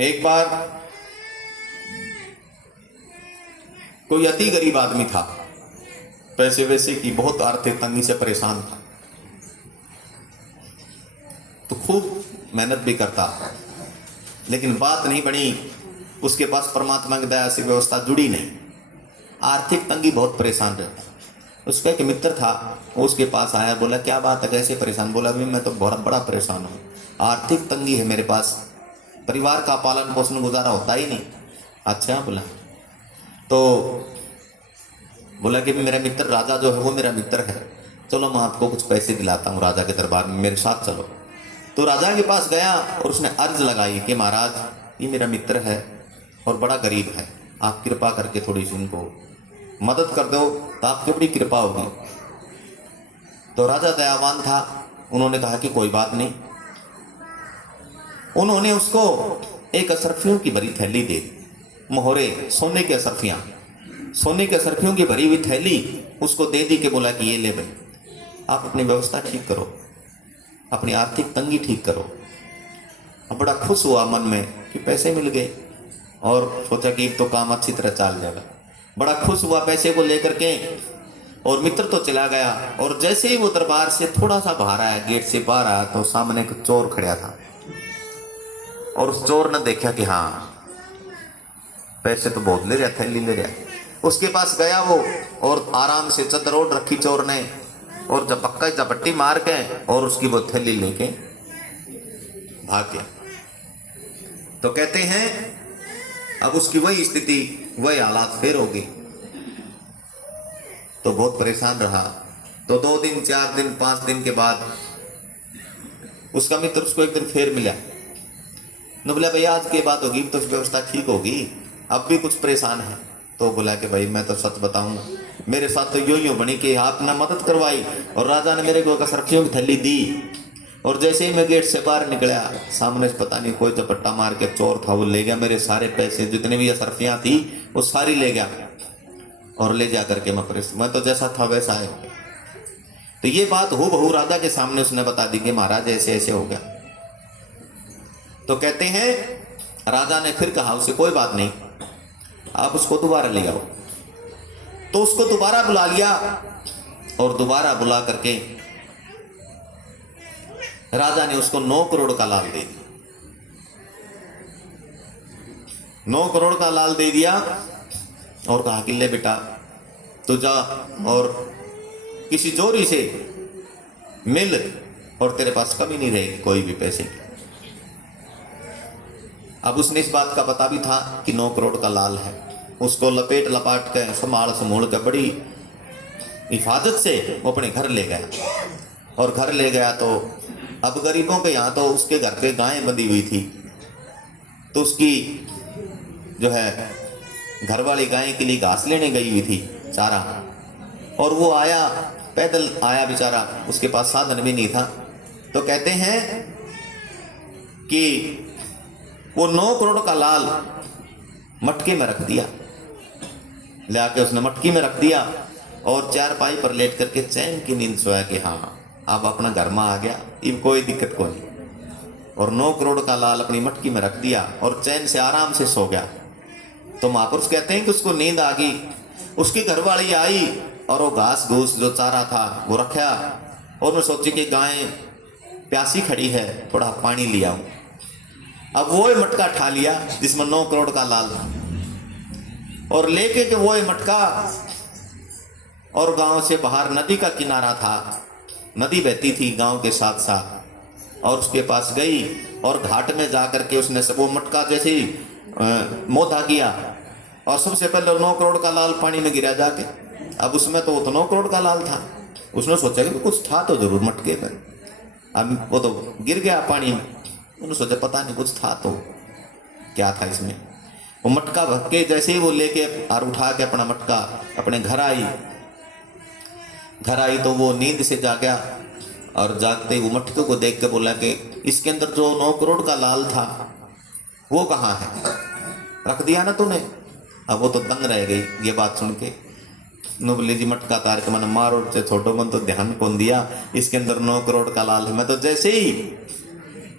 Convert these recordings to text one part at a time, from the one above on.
एक बार कोई अति गरीब आदमी था, पैसे वैसे की बहुत आर्थिक तंगी से परेशान था, तो खूब मेहनत भी करता, लेकिन बात नहीं बनी। उसके पास परमात्मा की दया से व्यवस्था जुड़ी नहीं, आर्थिक तंगी, बहुत परेशान रहता। उसका एक मित्र था, वो उसके पास आया, बोला क्या बात है, कैसे परेशान? बोला भी मैं तो बहुत बड़ा परेशान हूँ, आर्थिक तंगी है मेरे पास, परिवार का पालन पोषण गुजारा होता ही नहीं। अच्छा, बोला तो बोला कि मेरा मित्र राजा जो है वो मेरा मित्र है, चलो मैं आपको कुछ पैसे दिलाता हूँ राजा के दरबार में, मेरे साथ चलो। तो राजा के पास गया और उसने अर्ज लगाई कि महाराज ये मेरा मित्र है और बड़ा गरीब है, आप कृपा करके थोड़ी सी इनको मदद कर दो तो आपकी बड़ी कृपा होगी। तो राजा दयावान था, उन्होंने कहा कि कोई बात नहीं। उन्होंने उसको एक असरफियों की भरी थैली दे, मोहरे सोने के असरफियां, सोने के असरफियों की भरी हुई थैली उसको दे दी, कि बोला कि ये ले भाई, आप अपनी व्यवस्था ठीक करो, अपनी आर्थिक तंगी ठीक करो। अब बड़ा खुश हुआ मन में कि पैसे मिल गए, और सोचा कि तो काम अच्छी तरह चल जाएगा। बड़ा खुश हुआ पैसे को लेकर के, और मित्र तो चला गया। और जैसे ही वो दरबार से थोड़ा सा बाहर आया, गेट से बाहर आया, तो सामने एक चोर खड़ा था, और उस चोर ने देखा कि हाँ पैसे तो बहुत ले रहा, थैली ले रहा। उसके पास गया वो, और आराम से चद्दर ओढ़ रखी चोर ने, और जब पक्का झपट्टी मार के और उसकी वो थैली लेके भाग गया। तो कहते हैं अब उसकी वही स्थिति, वही हालात फिर होगी। तो बहुत परेशान रहा। तो 2 दिन 4 दिन 5 दिन के बाद उसका मित्र उसको एक दिन फिर मिला, न बोला भैया आज की बात होगी तो व्यवस्था ठीक होगी, अब भी कुछ परेशान है। तो बोला कि भाई मैं तो सच बताऊं, मेरे साथ तो यूं बनी कि आपने मदद करवाई और राजा ने मेरे को एक असरफियों की थैली दी, और जैसे ही मैं गेट से बाहर निकला, सामने से पता नहीं कोई झपट्टा मार के चोर था, वो ले गया मेरे सारे पैसे, जितने भी असरफियां थी वो सारी ले गया, और ले जा करके मैं तो जैसा था वैसा है। तो ये बात हो बहू राजा के सामने उसने बता दी कि महाराज ऐसे ऐसे हो गया। तो कहते हैं राजा ने फिर कहा उसे कोई बात नहीं, आप उसको दोबारा ले आओ। तो उसको दोबारा बुला लिया, और दोबारा बुला करके राजा ने उसको 9 करोड़ का लाल दे दिया, 9 करोड़ का लाल दे दिया, और कहा कि ले बेटा तू जा और किसी जोरी से मिल, और तेरे पास कमी नहीं रहेगी कोई भी पैसे की। अब उसने इस बात का पता भी था कि 9 करोड़ का लाल है, उसको लपेट लपाट के संभाल संभूल के बड़ी हिफाजत से वो अपने घर ले गया। और घर ले गया तो अब गरीबों के यहाँ तो उसके घर पे गायें बंधी हुई थी, तो उसकी जो है घरवाली गाय के लिए घास लेने गई हुई थी, चारा, और वो आया, पैदल आया बेचारा, उसके पास साधन भी नहीं था। तो कहते हैं कि वो 9 करोड़ का लाल मटके में रख दिया, ले आके उसने मटकी में रख दिया, और चारपाई पर लेट करके चैन की नींद सोया कि हाँ अब अपना घर में आ गया, अब कोई दिक्कत को नहीं। और 9 करोड़ का लाल अपनी मटकी में रख दिया और चैन से आराम से सो गया। तो महापुरुष कहते हैं कि उसको नींद आ गई, उसकी घरवाली आई और वो घास घूस जो चारा था वो रखा, और मैं सोची कि गाय प्यासी खड़ी है, थोड़ा पानी लिया हूं। अब वो मटका ठा लिया जिसमें 9 करोड़ का लाल था, और लेके के वो मटका, और गांव से बाहर नदी का किनारा था, नदी बहती थी गांव के साथ साथ, और उसके पास गई और घाट में जा करके उसने वो मटका जैसे ही मोथा किया, और सबसे पहले 9 करोड़ का लाल पानी में गिरा जाके। अब उसमें तो वो तो 9 करोड़ का लाल था, उसने सोचा कि कुछ था तो जरूर मटके में, अब वो तो गिर गया पानी में। उन्होंने सोचा पता नहीं कुछ था तो क्या था इसमें। वो मटका भर के जैसे ही वो लेके और उठा के अपना मटका अपने घर आई, तो वो नींद से जागा, और जागते वो मटके को देख के बोला कि इसके अंदर जो 9 करोड़ का लाल था वो कहाँ है, रख दिया ना तूने। अब वो तो दंग रह गई ये बात सुन के। नुबली जी मटका तार के मैंने मारो से छोटो मन तो ध्यान कौन दिया, इसके अंदर 9 करोड़ का लाल है। मैं तो जैसे ही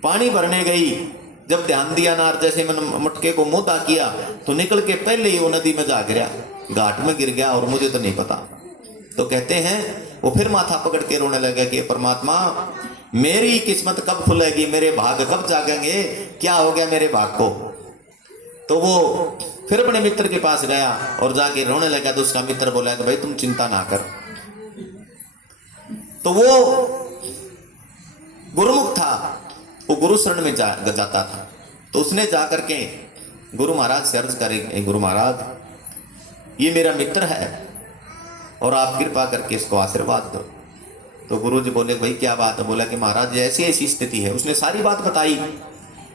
पानी भरने गई, जब ध्यान दिया ना, जैसे मैंने मटके को मुंह ता किया तो निकल के पहले ही वो नदी में जा गिरा, घाट में गिर गया, और मुझे तो नहीं पता। तो कहते हैं वो फिर माथा पकड़ के रोने लगा कि परमात्मा मेरी किस्मत कब खुलेगी, मेरे भाग कब जागेंगे, क्या हो गया मेरे भाग को। तो वो फिर अपने मित्र के पास गया और जाके रोने लगा। तो उसका मित्र बोला कि भाई तुम चिंता ना कर। तो वो गुरुमुख था, वो गुरु शरण में जाता था। तो उसने जाकर के गुरु महाराज से अर्ज करे, गुरु महाराज ये मेरा मित्र है और आप कृपा करके इसको आशीर्वाद दो। तो गुरु जी बोले भाई क्या बात है। बोला कि महाराज ऐसी ऐसी स्थिति है। उसने सारी बात बताई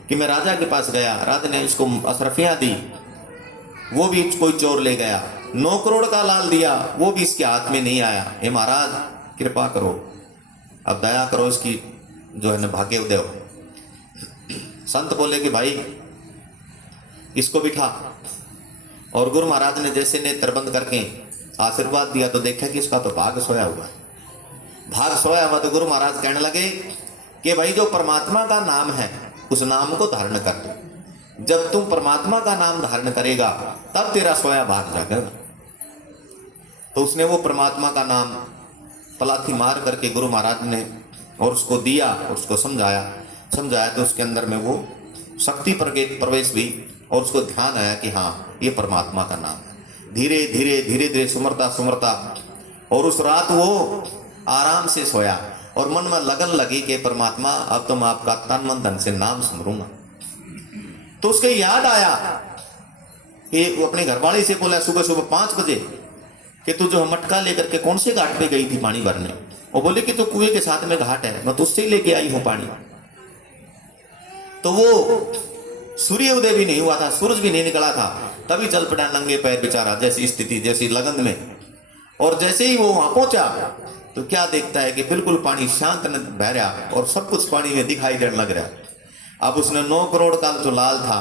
कि मैं राजा के पास गया, राजा ने इसको अशरफियां दी, वो भी कोई चोर ले गया, 9 करोड़ का लाल दिया, वो भी इसके हाथ में नहीं आया। हे महाराज कृपा करो, अब दया करो, इसकी जो है ना भाग्य उदय हो। संत बोले कि भाई इसको बिठा। और गुरु महाराज ने जैसे नेत्र बंद करके आशीर्वाद दिया तो देखा कि इसका तो भाग सोया हुआ है। भाग सोया हुआ तो गुरु महाराज कहने लगे कि भाई जो परमात्मा का नाम है उस नाम को धारण कर। जब तुम परमात्मा का नाम धारण करेगा तब तेरा सोया भाग जागेगा। तो उसने वो परमात्मा का नाम पलाथी मार करके गुरु महाराज ने और उसको दिया और उसको समझाया तो उसके अंदर में वो शक्ति प्रवेश हुई और उसको ध्यान आया कि हाँ ये परमात्मा का नाम है। धीरे धीरे सुमरता और उस रात वो आराम से सोया और मन में लगन लगी कि परमात्मा अब तो मैं आपका तन मन धन से नाम सुमरूंगा। तो उसके याद आया कि वो अपने घरवाली से बोला सुबह 5 बजे कि तू जो मटका लेकर के कौन से घाट पे गई थी पानी भरने। वो बोले कि तो कुएं के साथ में घाट है, मैं तो उससे ही लेके आई हूं पानी। तो वो सूर्य उदय भी नहीं हुआ था, सूरज भी नहीं निकला था, तभी चल पड़ा नंगे पैर बेचारा, जैसी स्थिति जैसी लगन में। और जैसे ही वो वहां पहुंचा तो क्या देखता है कि बिल्कुल पानी शांत बह रहा और सब कुछ पानी में दिखाई देने लग रहा। अब उसने 9 करोड़ का जो लाल था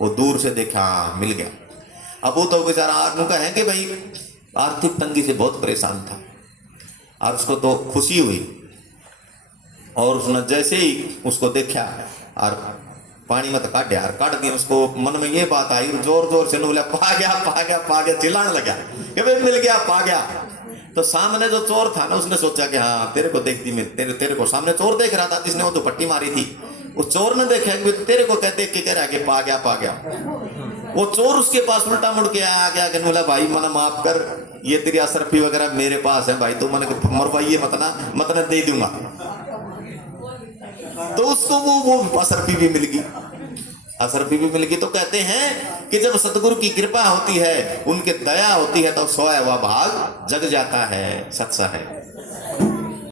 वो दूर से देखा, मिल गया। अब वो तो बेचारा आत्मा है कि भाई आर्थिक तंगी से बहुत परेशान था और उसको तो खुशी हुई। और उसने जैसे ही उसको देखा और पानी में तो काट दिया, उसको मन में ये बात आई, जोर से बोला पा गया चिल्लाने लगा कि भाई मिल गया, पा गया। तो सामने जो चोर था ना उसने सोचा कि हाँ तेरे को देखती मैं तेरे को सामने चोर देख रहा था जिसने वो दुपट्टी मारी थी। उस चोर ने देखा कि तेरे को कहते कि कह रहा कि पा गया। वो चोर उसके पास उल्टा मुड़ के आया गया कि बोला भाई मना माफ कर, ये तेरी अशरफी वगैरह मेरे पास है भाई, तो मैंने मरवाइए मत दे दूंगा। तो उसको वो अशरफी भी मिल गई। तो कहते हैं कि जब सतगुरु की कृपा होती है, उनके दया होती है, तो सोया हुआ भाग जग जाता है। सच्चा है।